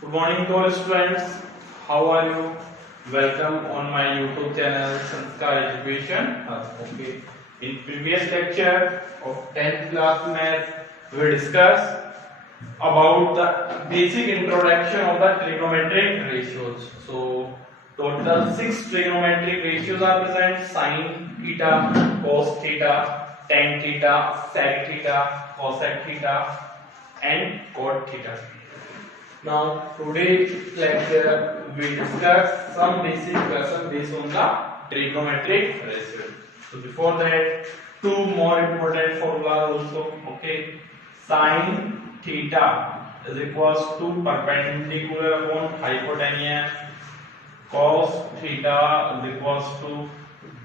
Good morning to all students. How are you? Welcome on my YouTube channel Sanskar Education. Okay. In previous lecture of 10th class math, we discussed about the basic introduction of the trigonometric ratios. So total 6 trigonometric ratios are present: sin theta, cos theta, tan theta, sec theta, cosec theta, and cot theta. Now today's lecture we discuss some basic question based on the trigonometric ratio. So before that, two more important formulas also. Okay, sin theta is equals to perpendicular upon hypotenuse. Cos theta is equals to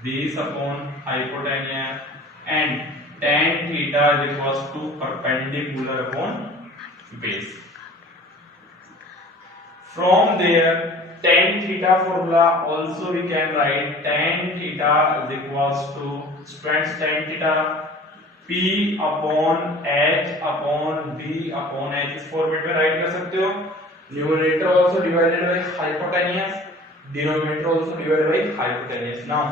base upon hypotenuse, and tan theta is equals to perpendicular upon base. From there, tan theta formula also we can write tan theta is equals to students tan theta P upon H upon B upon H इस format में right कर सकते हो. Numerator also divided by hypotenuse, denominator also divided by hypotenuse. Now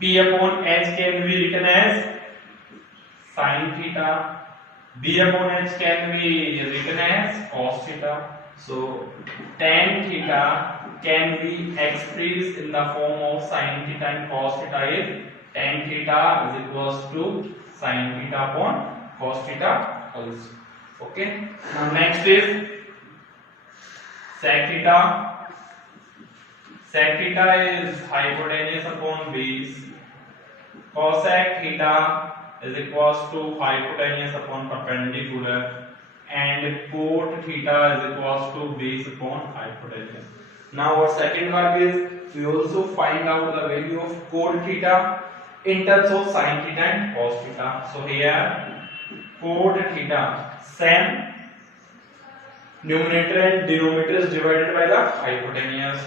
P upon H can be written as sin theta, B upon H can be written as cos theta. So tan theta can be expressed in the form of sin theta, and cos theta is tan theta is equals to sin theta upon cos theta also. Okay. Now next is sec theta. Sec theta is hypotenuse upon base. Cosec theta is equals to hypotenuse upon perpendicular, and cot theta is equals to base upon hypotenuse. Now our second work is we also find out the value of cot theta in terms of sin theta and cos theta. So here cot theta, same numerator and denominator is divided by the hypotenuse.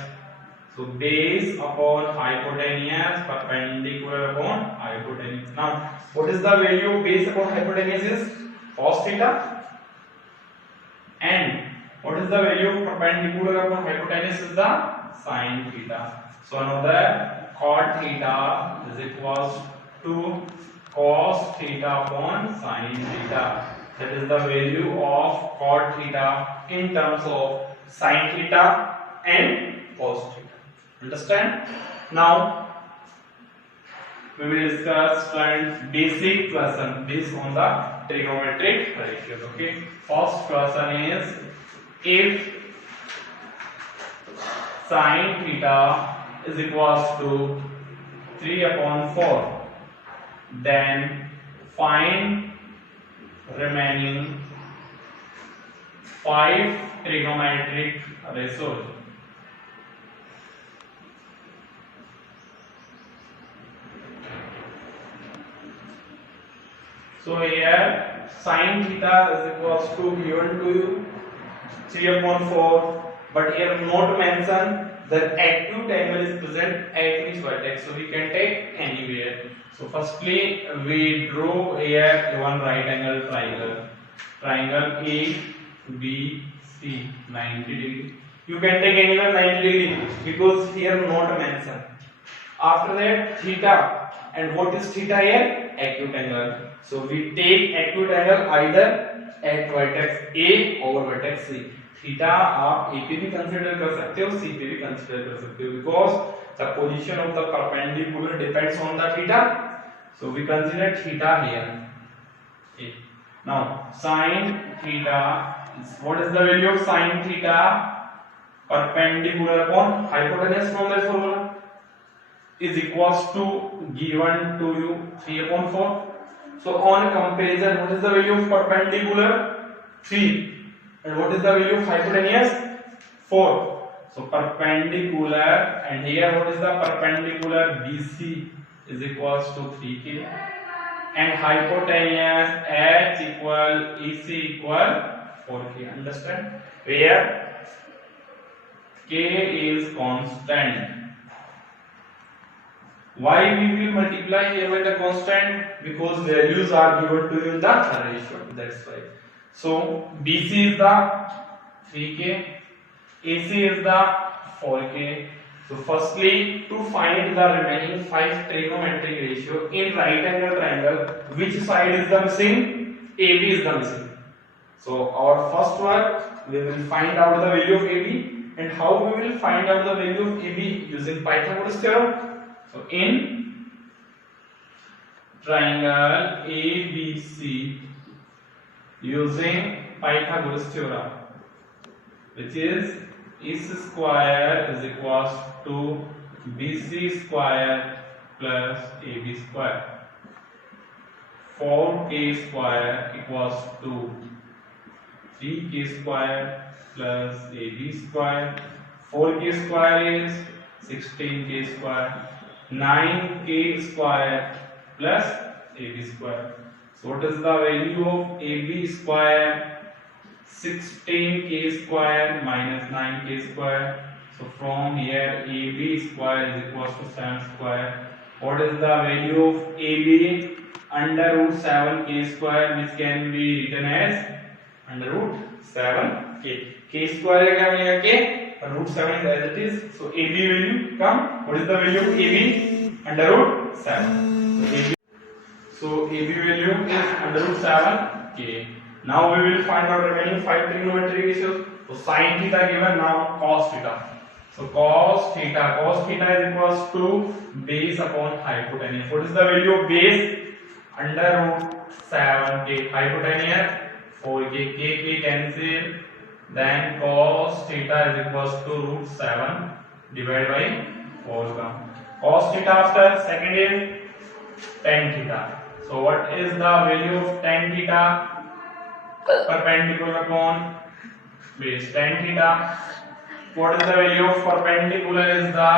So base upon hypotenuse, perpendicular upon hypotenuse. Now what is the value of base upon hypotenuse is cos theta, and what is the value of perpendicular upon hypotenuse is the sin theta. So another cot theta is equals to cos theta upon sin theta. That is the value of cot theta in terms of sin theta and cos theta. Understand? Now we will discuss basic question based on the trigonometric ratios. Okay. First question is, if sin theta is equals to 3 upon 4, then find remaining 5 trigonometric ratios. So here sin theta is equals to given to you 3 upon 4, but here not mention that acute angle is present at which vertex, so we can take anywhere. So firstly we draw here one right angle triangle, triangle ABC 90 degree. You can take anywhere 90 degree because here not mentioned. After that theta, and what is theta here? Acute angle. So we take acute angle either at vertex A or vertex C. Theta आप ए पे भी consider कर सकते हो, सी पे भी consider कर सकते हो, because the position of the perpendicular depends on the theta. So we consider theta here. Now sin theta, what is the value of sin theta? Perpendicular upon hypotenuse from that formula is equals to given to you 3 upon 4. So on comparison, what is the value of perpendicular? 3. And what is the value of hypotenuse? 4. So perpendicular, and here what is the perpendicular? BC is equals to 3K, and hypotenuse H equal EC equal 4K. Understand? Where K is constant. Why we will multiply here by the constant? Because values are given to you in the ratio. That's why. So BC is the 3K, AC is the 4K. So firstly, to find the remaining 5 trigonometric ratio in right angle triangle, which side is the missing? AB is the missing. So our first work, we will find out the value of AB, and how we will find out the value of AB using Pythagoras theorem. So in triangle ABC using Pythagoras theorem, which is AC square is equals to BC square plus AB square. 4K square equals to 3K square plus AB square. 4K square is 16K square. 9K square plus AB square. So what is the value of AB square? 16K square minus 9K square. So from here AB square is equals to 7 square. What is the value of AB? Under root 7K square, which can be written as under root 7K. K square क्या बनेगा K? Root 7 is as it is. So AB value come. What is the value of AB? Under root 7. So AB value is under root 7K. Now we will find out remaining 5 trigonometric ratios. So sin theta given, now cos theta. So cos theta is equals to base upon hypotenuse. What is the value of base? Under root 7K. Hypotenuse 4K. K cancel. Then cos theta is equals to root 7 divided by 4. Cos theta after second is tan theta. So what is the value of tan theta? Perpendicular upon base. Tan theta. What is the value of perpendicular? Is the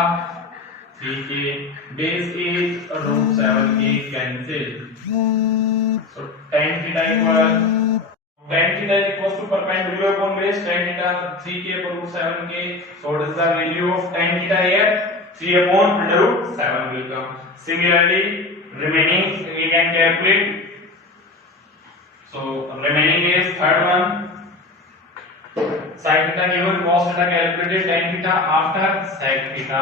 3K. Base is root 7K cancel. So tan theta is equals to perpendicular upon base. Tan theta 3K upon root 7K. So what is the value of tan theta here? 3 upon under root 7 will come. Similarly, remaining we can calculate. So remaining is third one. Sin theta given, cos theta calculated, tan theta after sec theta.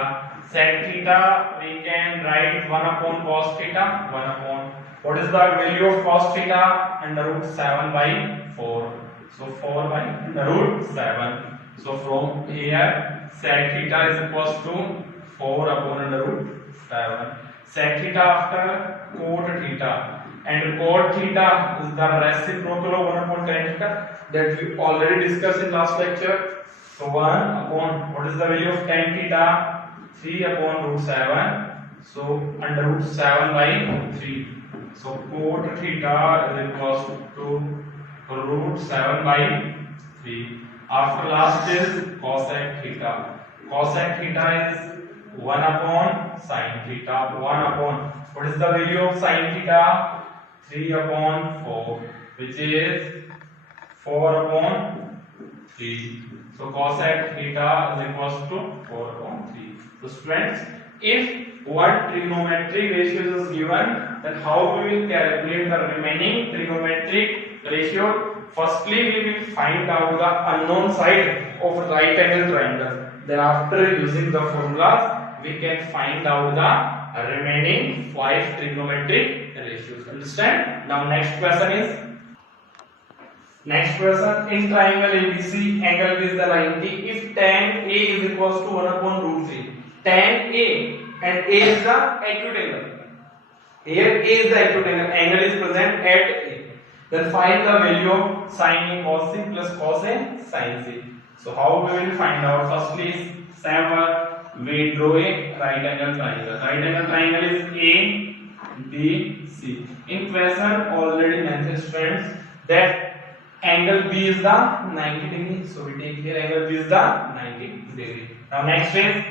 Sec theta we can write 1 upon cos theta, 1 upon. What is the value of cos theta? Under root 7 by 4. So 4 by under root 7. So from here sec theta is equals to 4 upon under root 7. Sec theta after cot theta. And cot theta is the reciprocal of 1 upon tan theta that we already discussed in last lecture. So 1 upon, what is the value of tan theta? 3 upon root 7. So under root 7 by 3. So cot theta is equals to root 7 by 3. After last is cosec theta. Cosec theta is 1 upon sin theta. 1 upon, what is the value of sin theta? 3 upon 4, which is 4 upon 3. So cosec theta is equals to 4 upon 3. So students, if one trigonometric ratio is given, then how we will calculate the remaining trigonometric ratio? Firstly, we will find out the unknown side of right angle triangle. Then after using the formulas, we can find out the remaining 5 trigonometric ratios. Understand? Now next question is, in triangle ABC, angle B is the 90. If tan A is equals to 1 upon root 3, tan A and A is the acute angle. Here A is the acute angle. Angle is present at A. Then find the value of sin A cos C plus cos A sin C. So how we will find out? Firstly, we draw a right angle triangle. Right angle triangle is A, B, C. In question already mentioned students that angle B is the 90 degree. So we take here angle B is the 90 degree. Now next is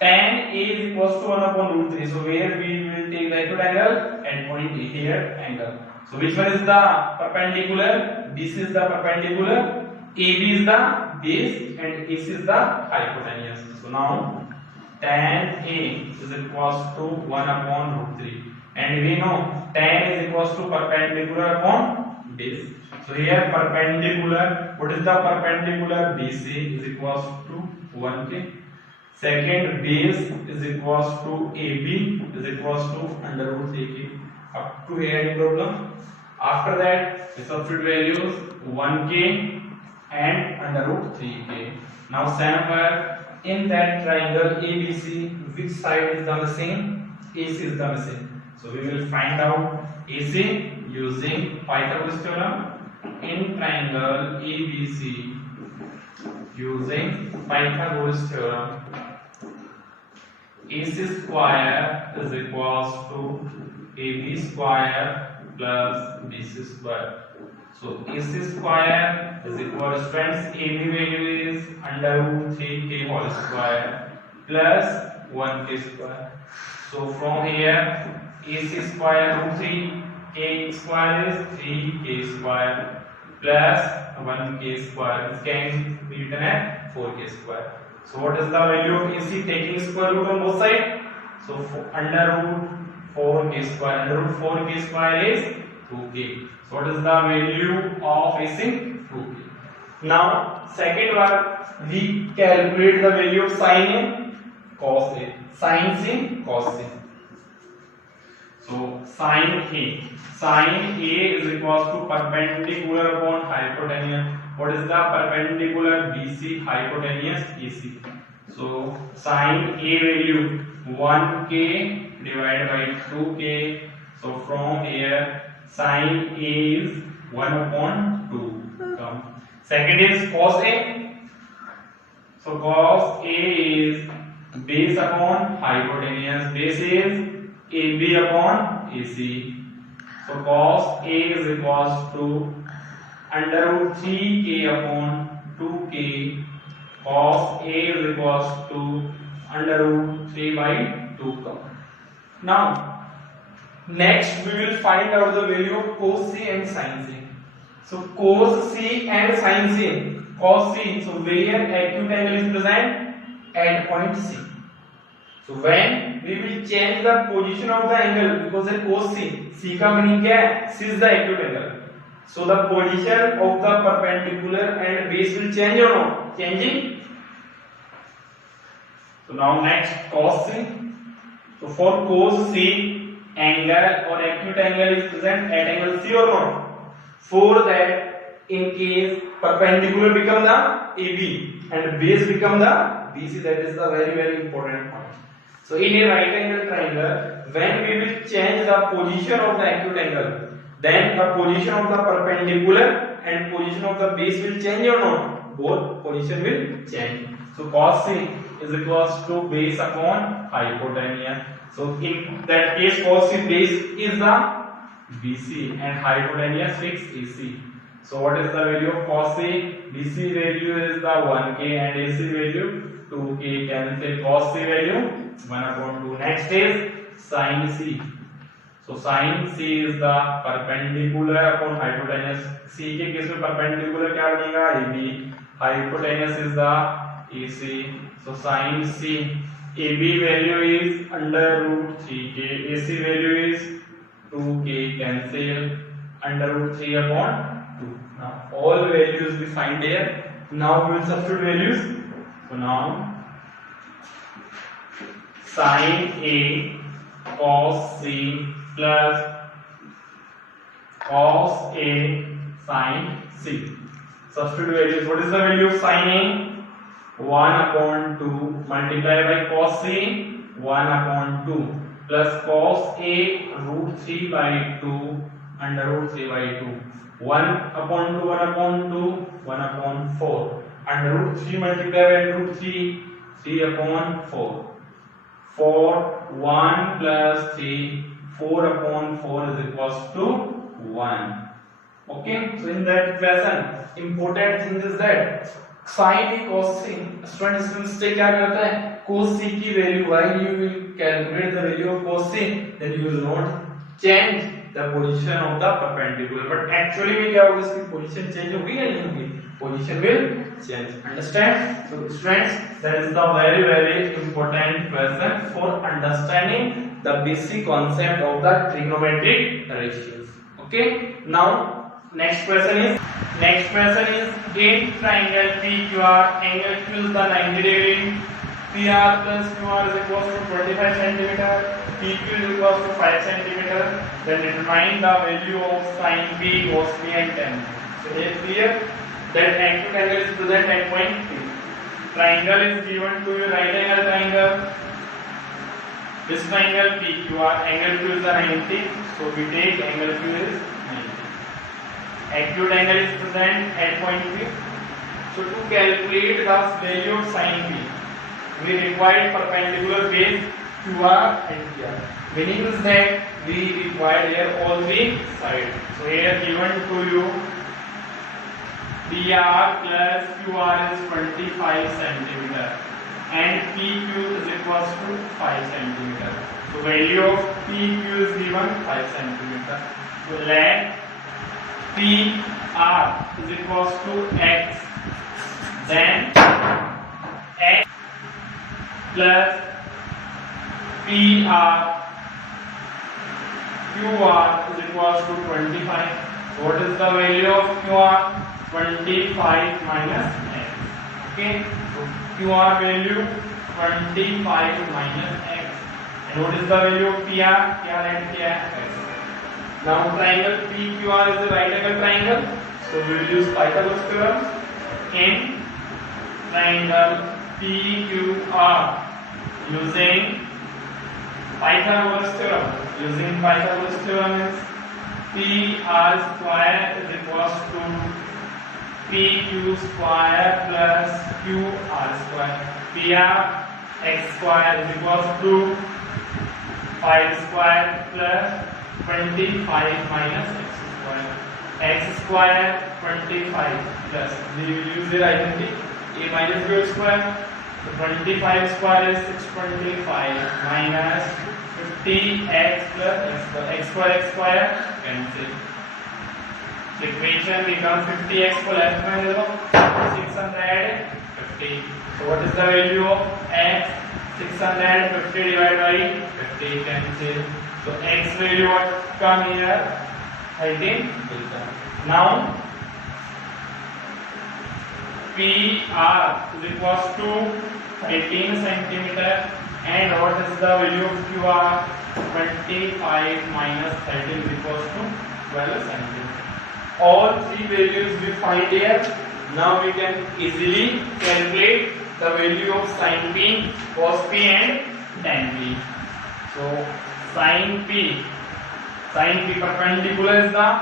tan A is equals to 1 upon root 3. So where we will take the acute angle and point here angle. So which one is the perpendicular? BC is the perpendicular, AB is the base, and AC is the hypotenuse. So now tan A is equals to 1 upon root 3, and we know tan is equals to perpendicular upon base. So here perpendicular, what is the perpendicular? BC is equals to 1k. Second, base is equals to AB is equals to under root 3k. Up to here any problem? After that, the substitute values 1k and under root 3k. Now somewhere in that triangle ABC, which side is the missing? AC is the missing. So we will find out AC using Pythagoras theorem. In triangle ABC using Pythagoras theorem, AC square is equals to AB square plus BC square. So AC square is equal to, friends, AB value is under root 3k whole square plus 1k square. So from here AC square root 3 k square is 3k square plus 1k square. This can be written as 4k square. So what is the value of AC taking square root on both sides? So under root 4k square. Under root 4k square is 2k. So what is the value of AC? 2k. Now second one, we calculate the value of sin A, cos A. Sin C, cos C. So sin A is equals to perpendicular upon hypotenuse. What is the perpendicular? BC hypotenuse AC. So sin A value 1k divided by 2k. So from here sin A is 1 upon 2. Second is cos A. So cos A is base upon hypotenuse. Base is AB upon AC. So cos A is equals to under root 3k upon 2k. Cos A is equals to under root 3 by 2. Now next we will find out the value of cos C and sin C. So cos C and sin C. Cos C, so where acute angle is present? At point C. So when we will change the position of the angle, because it cos C का meaning क्या है? C is the acute angle. So the position of the perpendicular and base will change or not? Changing. So now next cos C. So for cos C, angle or acute angle is present at angle C or not? For that, in case perpendicular become the AB and base become the BC, that is the very important point. So in a right angle triangle, when we will change the position of the acute angle, then the position of the perpendicular and position of the base will change or not? Both position will change. So cos C is equals to base upon hypotenuse. So in that case, cos C base is the BC and hypotenuse fixed AC. So what is the value of cos C? BC value is the 1k and AC value 2k. Cancel cos C value 1 upon 2. Next is sin C. So sin C is the perpendicular upon hypotenuse. C के case में perpendicular क्या बनेगा? AB. Hypotenuse is the AC. So sin C. AB value is under root 3k. AC value is 2k. Cancel under root 3 upon 2. Now all values we find here. Now we will substitute values. So now sin A cos C plus cos A sin C. Substitute values. What is the value of sin A? 1 upon 2 multiplied by cos C 1 upon 2 plus cos A root 3 by 2 under root 3 by 2. 1 upon 2 1 upon 2 1 upon 4 under root 3 multiplied by root 3 3 upon 4. 4 1 plus 3 4 upon 4 is equals to 1. Okay, so in that equation important thing is that sin A cos C. Students इसमें mistake क्या करता है? cos C की value, while you will calculate the value of cos C, then you will not change the position of the perpendicular. But actually में क्या होगा? इसकी position change होगी या नहीं होगी? Position will change. Understand? So students, that is the very important question for understanding the basic concept of the trigonometric ratios. Okay. Now Next question is in triangle PQR, angle Q is the 90 degree. PR plus QR is equal to 25 centimeter. PQ is equal to 5 centimeter. Then determine the value of sin P, cos P and tan. So it is clear that acute angle is present at point P. Triangle is given to you, right angle triangle. This triangle PQR, angle Q is the 90. So we take angle Q is 90. Acute angle is present at point P. So to calculate the value of sin P, we require perpendicular base QR and PR. Meaning is that we require here all three sides. So here given to you PR plus QR is 25 centimeter and PQ is equals to 5 centimeter. So value of PQ is given 5 centimeter. So let PR is equals to X, then X plus PR QR is equals to 25. What is the value of QR? 25 minus X. Okay, so QR value 25 minus X. And what is the value of PR? PR and X. Now triangle PQR is a right angle triangle, so we will use Pythagoras theorem in triangle PQR using Pythagoras theorem. Using Pythagoras theorem is PR square is equals to PQ square plus QR square. PR X square is equals to 5 square plus 25 minus X square. X square 25 plus, we will use the identity A minus B square. So 25 square is 625 minus 50x plus x square cancel. The equation becomes 50x को left में ले लो 650. So what is the value of x? 650 divided by 50 cancel. So x value what come here? 13 will come. Now PR is equals to 13 centimeter and what is the value of QR? 25 minus 13 is equals to 12 centimeter. All three values we find here. Now we can easily calculate the value of sin P, cos P and tan P. So sin P perpendicular is the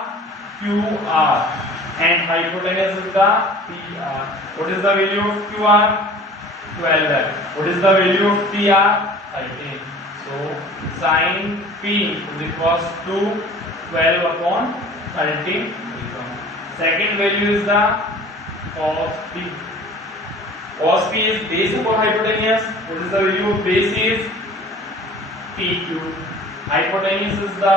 QR and hypotenuse is the PR. What is the value of QR? 12. What is the value of PR? 13. So sin P is equals to 12 upon 13. Second value is the cos P. Cos P is base upon hypotenuse. What is the value of base is PQ. Hypotenuse is the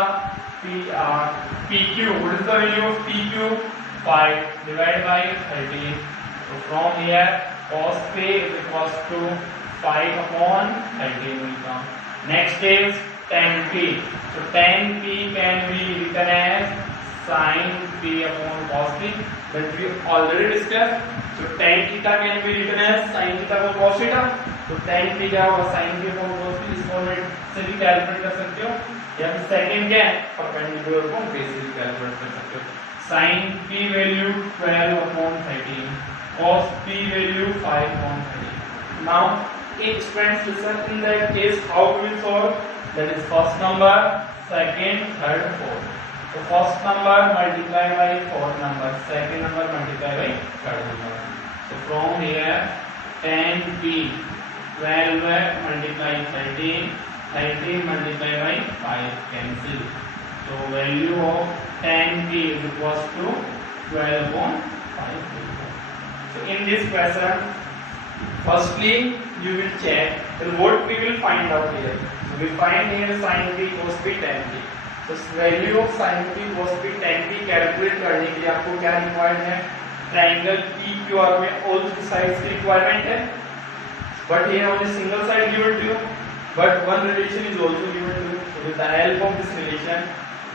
PR. PQ. What is the value of PQ? 5 divided by 13. So from here cos P is equals to 5 upon 13 will come. Next is tan P. So tan P can be written as sin P upon cos P that we already discussed. So tan theta can be written as sin theta upon cos theta. So tan P क्या होगा sin P upon cos P, इसको से भी calculate कर सकते हो या फिर सेकंड क्या है परपेंडिकुलर को बेस से कैलकुलेट कर सकते हो. sin P value 12 upon 13, cos P value 5 upon 13. Now in students listen, in that case how we will solve, that is first number, second, third, fourth. So first number multiply by fourth number, second number multiply by third number. So from here tan P 12 multiply 13, 13 multiply by 5 cancel. So value of tan P is equals to 12 upon 5. So in this question, firstly you will check then what we will find out here. So we find here sin P, cos P, tan P. तो value of sin P, cos P, tan P calculate करने के लिए आपको क्या required है? Triangle PQR में all three sides की requirement है, but here only single side given to you, but one relation is also given to you. So with the help of this relation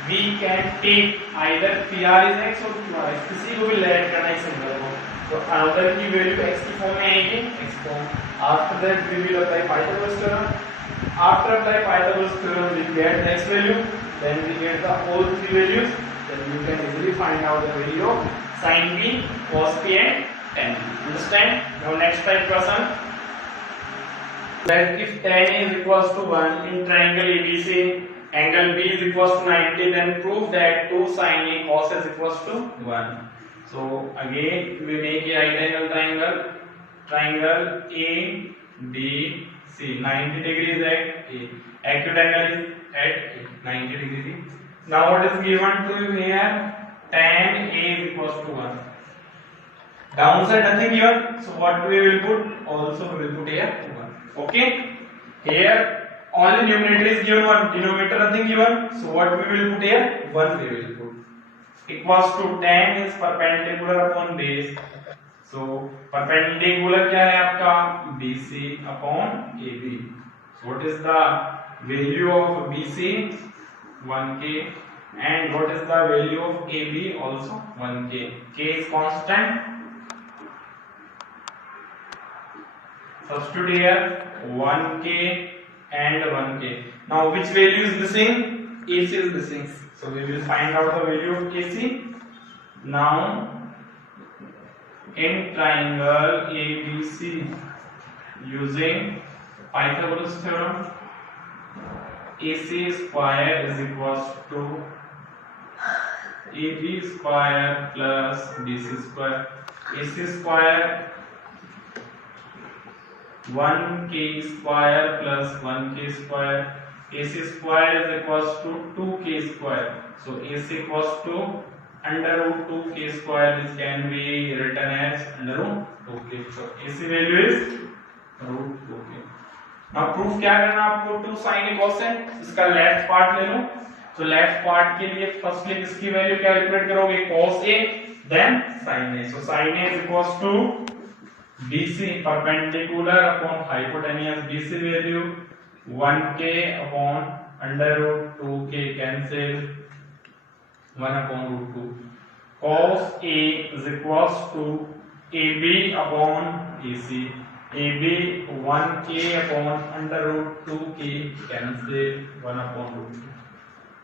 we can take either PR is x और QR is, किसी को भी let करना है इस angle को, तो another की वैल्यू x की फॉर्म में आएगी x form. After that we will apply Pythagoras theorem. After apply Pythagoras theorem we get the x value, then we get the all three values, then you can easily find out the value of sin B, cos B and tan B. Understand? Now next type question. That if tan is equals to 1 in triangle ABC, angle B is equals to 90, then prove that 2 sin A cos is equals to 1. So again we make a right angle triangle, triangle ABC, 90 degrees at A, acute angle is at A, 90 degrees. Now what is given to you here? Tan A is equals to 1. Downside nothing given, so what we will put? Also we will put here 1. Okay, here only numerator is given 1, denominator nothing given, so what we will put here? 1 we will put. Equals to tan is perpendicular upon base, so perpendicular क्या है आपका? BC upon AB. So what is the value of BC? 1k. And what is the value of AB? Also 1k. K is constant. Substitute here 1k and 1k. Now which value is missing? AC is missing. So we will find out the value of AC. Now in triangle ABC using Pythagoras theorem, AC square is equals to AB square plus BC square. AC square 1k square plus 1k square. AC square is equals to 2k square. So AC equals to under root 2k square, which can be written as under root 2k. So AC value is root 2k. Now proof क्या करना आपको? 2 sin A cos A, इसका left part ले लो. तो left part के लिए firstly किसकी value calculate करोगे? cos A then sin A. So sin A is equals to BC perpendicular upon hypotenuse, BC value 1k upon under root 2k cancel 1 upon root 2. Cos A is equals to AB upon AC. AB 1k upon under root 2k cancel 1 upon root 2.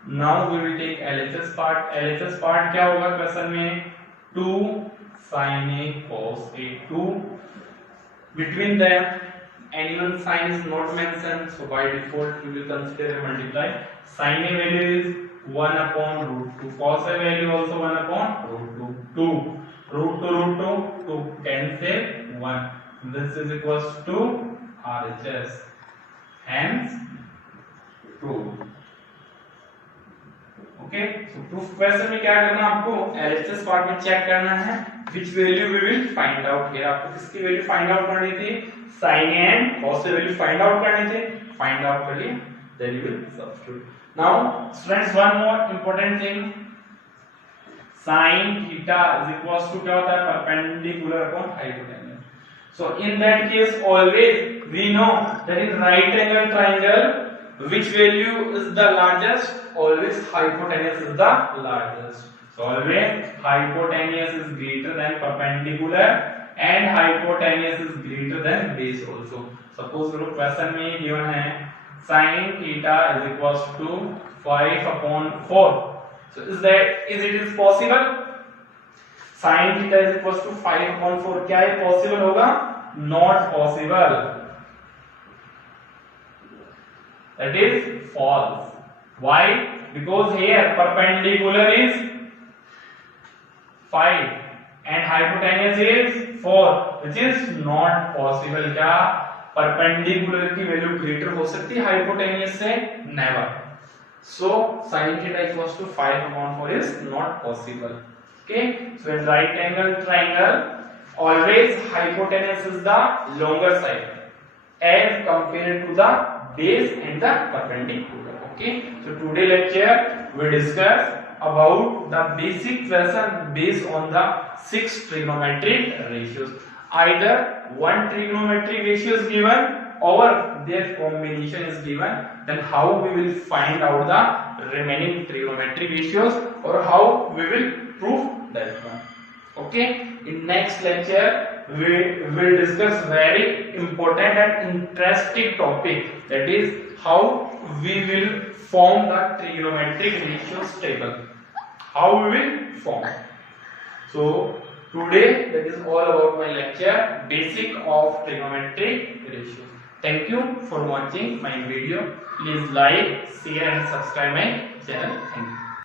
Now we will take LHS part. LHS part क्या होगा question में? 2 sin A cos A. 2 between them anyone sign is not mentioned, so by default we will consider a multiply. Sin A value is 1 upon root 2, cos A value also 1 upon root 2. 2 root 2 root 2 2 cancel 1. This is equals to RHS, hence true. Okay, so proof question में क्या करना है आपको? LHS part में check करना है which value we will find out here. आपको किसकी वैल्यू फाइंड आउट करनी थी? sin A and cos A value find out करनी थी. फाइंड आउट कर लिए, then you will substitute. Now students, one more important thing, sin theta is equals to क्या होता है? perpendicular upon hypotenuse. So in that case always we know that in right angle triangle which value is the largest? Always hypotenuse is the largest. So always hypotenuse is greater than perpendicular and hypotenuse is greater than base also. Suppose करो question में given है sin theta is equals to 5 upon 4. So is it possible? Sin theta is equals to 5 upon 4. क्या ये possible होगा? Not possible. That is false. Why? Because here perpendicular is 5 and hypotenuse is 4, which is not possible. क्या perpendicular की value greater हो सकती है hypotenuse से? Never. So sin theta equals to 5 upon 4 is not possible. Okay, so in right angle triangle always hypotenuse is the longer side as compared to the base and the perpendicular. Okay, so today lecture we discuss about the basic question based on the 6 trigonometric ratios. Either one trigonometric ratio is given or their combination is given, then how we will find out the remaining trigonometric ratios, or how we will prove that one. Okay, in next lecture we will discuss very important and interesting topic, that is how we will form the trigonometric ratios table. How we will form. So today that is all about my lecture, basic of trigonometric ratios. Thank you for watching my video. Please like, share and subscribe my channel. Thank you.